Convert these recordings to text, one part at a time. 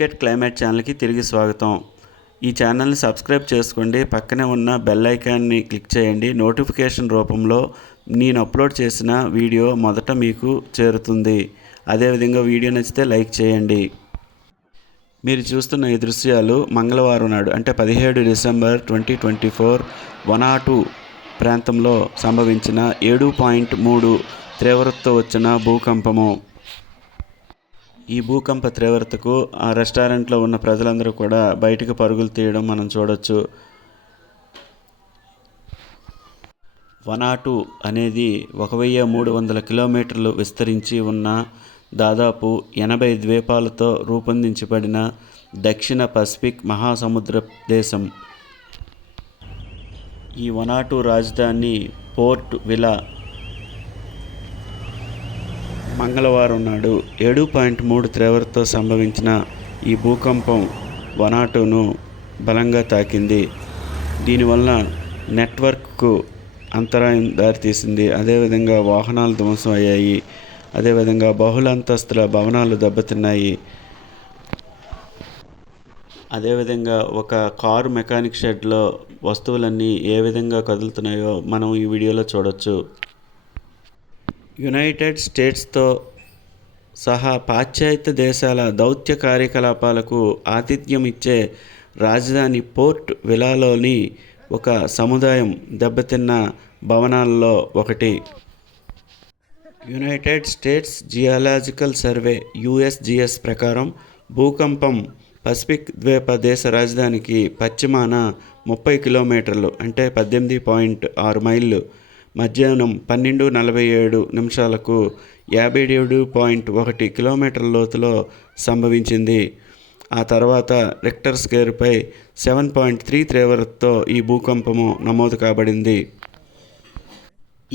Phuket climate ఛానల్కి తిరిగి స్వాగతం. ఈ ఛానల్ని సబ్స్క్రైబ్ చేసుకోండి. పక్కనే ఉన్న బెల్ ఐకాన్ని క్లిక్ చేయండి. నోటిఫికేషన్ రూపంలో నేను అప్లోడ్ చేసిన వీడియో మొదట మీకు చేరుతుంది. అదేవిధంగా వీడియో నచ్చితే లైక్ చేయండి. మీరు చూస్తున్న ఈ దృశ్యాలు మంగళవారం నాడు అంటే 17 డిసెంబర్ 2024 వనాటు ప్రాంతంలో సంభవించిన 7.3 తీవ్రతతో వచ్చిన భూకంపము. ఈ భూకంప తీవ్రతకు ఆ రెస్టారెంట్లో ఉన్న ప్రజలందరూ కూడా బయటికి పరుగులు తీయడం మనం చూడొచ్చు. వనాటు అనేది 1300 కిలోమీటర్లు విస్తరించి ఉన్న దాదాపు 80 ద్వీపాలతో రూపొందించబడిన దక్షిణ పసిఫిక్ మహాసముద్ర దేశం. ఈ వనాటు రాజధాని పోర్ట్ విలా. మంగళవారం నాడు 7.3 తీవ్రతతో సంభవించిన ఈ భూకంపం వనాటును బలంగా తాకింది. దీనివల్ల నెట్వర్క్కు అంతరాయం దారితీసింది. అదేవిధంగా వాహనాలు ధ్వంసం అయ్యాయి. అదేవిధంగా బహుళ అంతస్తుల భవనాలు దెబ్బతిన్నాయి. అదేవిధంగా ఒక కారు మెకానిక్ షెడ్లో వస్తువులన్నీ ఏ విధంగా కదులుతున్నాయో మనం ఈ వీడియోలో చూడొచ్చు. యునైటెడ్ స్టేట్స్తో సహా పాశ్చాత్య దేశాల దౌత్య కార్యకలాపాలకు ఆతిథ్యం ఇచ్చే రాజధాని పోర్ట్ విలాలోని ఒక సముదాయం దెబ్బతిన్న భవనాల్లో ఒకటి. United states geological survey USGS ప్రకారం భూకంపం పసిఫిక్ ద్వీప దేశ రాజధానికి పశ్చిమాన 30 కిలోమీటర్లు అంటే 18.6 మైళ్ళు మధ్యాహ్నం 12:47 57.1 కిలోమీటర్ల లోతులో సంభవించింది. ఆ తర్వాత రిక్టర్ స్కేలుపై 7.3 తీవ్రతతో ఈ భూకంపము నమోదు కాబడింది.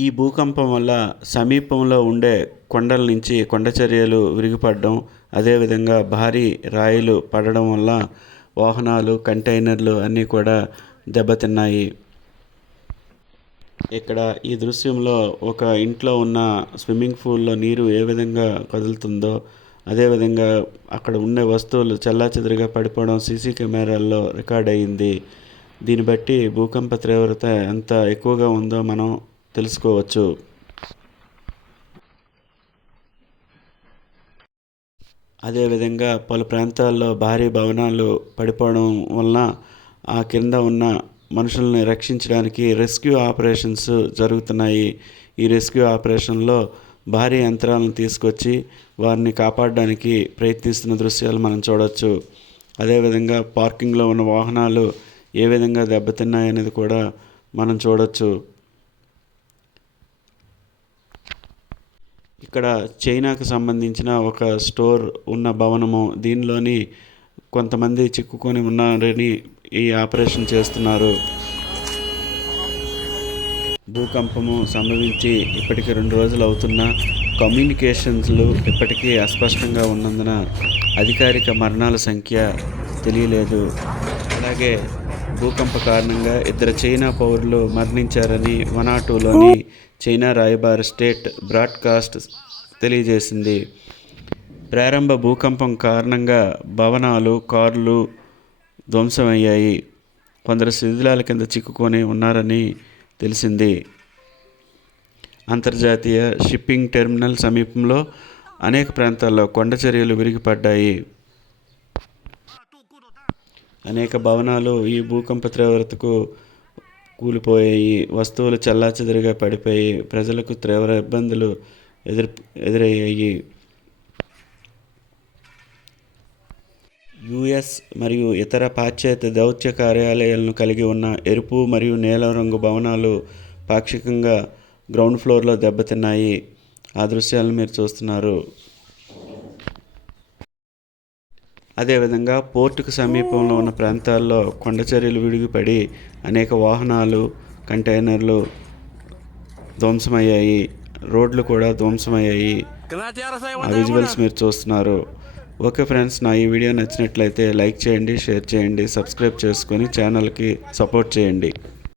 ఈ భూకంపం వల్ల సమీపంలో ఉండే కొండల నుంచి కొండచర్యలు విరిగిపడడం, అదేవిధంగా భారీ రాయిలు పడడం వల్ల వాహనాలు, కంటైనర్లు అన్నీ కూడా దెబ్బతిన్నాయి. ఇక్కడ ఈ దృశ్యంలో ఒక ఇంట్లో ఉన్న స్విమ్మింగ్ పూల్లో నీరు ఏ విధంగా కదులుతుందో, అదేవిధంగా అక్కడ ఉండే వస్తువులు చెల్లాచెదురుగా పడిపోవడం సీసీ కెమెరాల్లో రికార్డ్ అయ్యింది. దీన్ని బట్టి భూకంప తీవ్రత ఎంత ఎక్కువగా ఉందో మనం తెలుసుకోవచ్చు. అదేవిధంగా పలు ప్రాంతాల్లో భారీ భవనాలు పడిపోవడం వలన ఆ కింద ఉన్న మనుషుల్ని రక్షించడానికి రెస్క్యూ ఆపరేషన్స్ జరుగుతున్నాయి. ఈ రెస్క్యూ ఆపరేషన్లో భారీ యంత్రాలను తీసుకొచ్చి వారిని కాపాడడానికి ప్రయత్నిస్తున్న దృశ్యాలు మనం చూడవచ్చు. అదేవిధంగా పార్కింగ్లో ఉన్న వాహనాలు ఏ విధంగా దెబ్బతిన్నాయి అనేది కూడా మనం చూడవచ్చు. ఇక్కడ చైనాకు సంబంధించిన ఒక స్టోర్ ఉన్న భవనము. దీనిలోని కొంతమంది చిక్కుకొని ఉన్నారని ఈ ఆపరేషన్ చేస్తున్నారు. భూకంపము సంభవించి ఇప్పటికి 2 రోజులు అవుతున్నా కమ్యూనికేషన్స్లు ఇప్పటికీ అస్పష్టంగా ఉన్నందున అధికారిక మరణాల సంఖ్య తెలియలేదు. అలాగే భూకంప కారణంగా 2 చైనా పౌరులు మరణించారని వనాటులోని చైనా రాయబార స్టేట్ బ్రాడ్కాస్ట్ తెలియజేసింది. ప్రారంభ భూకంపం కారణంగా భవనాలు, కార్లు ధ్వంసమయ్యాయి. కొందరు శిథిలాల కింద చిక్కుకొని ఉన్నారని తెలిసింది. అంతర్జాతీయ షిప్పింగ్ టెర్మినల్ సమీపంలో అనేక ప్రాంతాల్లో కొండచర్యలు విరిగిపడ్డాయి. అనేక భవనాలు ఈ భూకంప తీవ్రతకు కూలిపోయాయి. వస్తువులు చెల్లాచెదురుగా పడిపోయి ప్రజలకు తీవ్ర ఇబ్బందులు ఎదురయ్యాయి. US మరియు ఇతర పాశ్చాత్య దౌత్య కార్యాలయాలను కలిగి ఉన్న ఎరుపు మరియు నీలం రంగు భవనాలు పాక్షికంగా గ్రౌండ్ ఫ్లోర్లో దెబ్బతిన్నాయి. ఆ దృశ్యాలను మీరు చూస్తున్నారు. అదేవిధంగా పోర్టుకు సమీపంలో ఉన్న ప్రాంతాల్లో కొండచర్యలు విడిగిపడి అనేక వాహనాలు, కంటైనర్లు ధ్వంసమయ్యాయి. రోడ్లు కూడా ధ్వంసమయ్యాయి. ఆ విజువల్స్ మీరు చూస్తున్నారు. ఓకే ఫ్రెండ్స్, నా ఈ వీడియో నచ్చినట్లయితే లైక్ చేయండి, షేర్ చేయండి, సబ్స్క్రైబ్ చేసుకొని ఛానల్కి సపోర్ట్ చేయండి.